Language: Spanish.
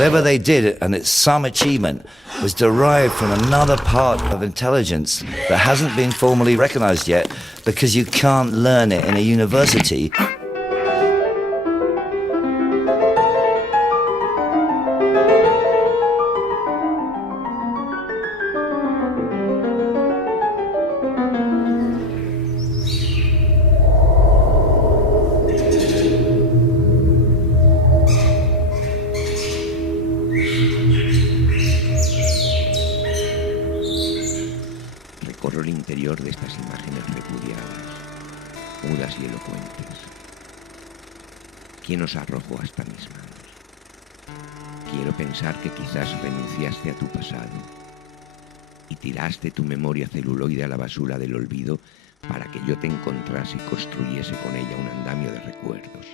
whatever they did, and it's some achievement, was derived from another part of intelligence that hasn't been formally recognized yet, because you can't learn it in a university. Recorro el interior de estas imágenes repudiables, mudas y elocuentes. ¿Quién os arrojó hasta mis manos? Quiero pensar que quizás renunciaste a tu pasado y tiraste tu memoria celuloide a la basura del olvido para que yo te encontrase y construyese con ella un andamio de recuerdos.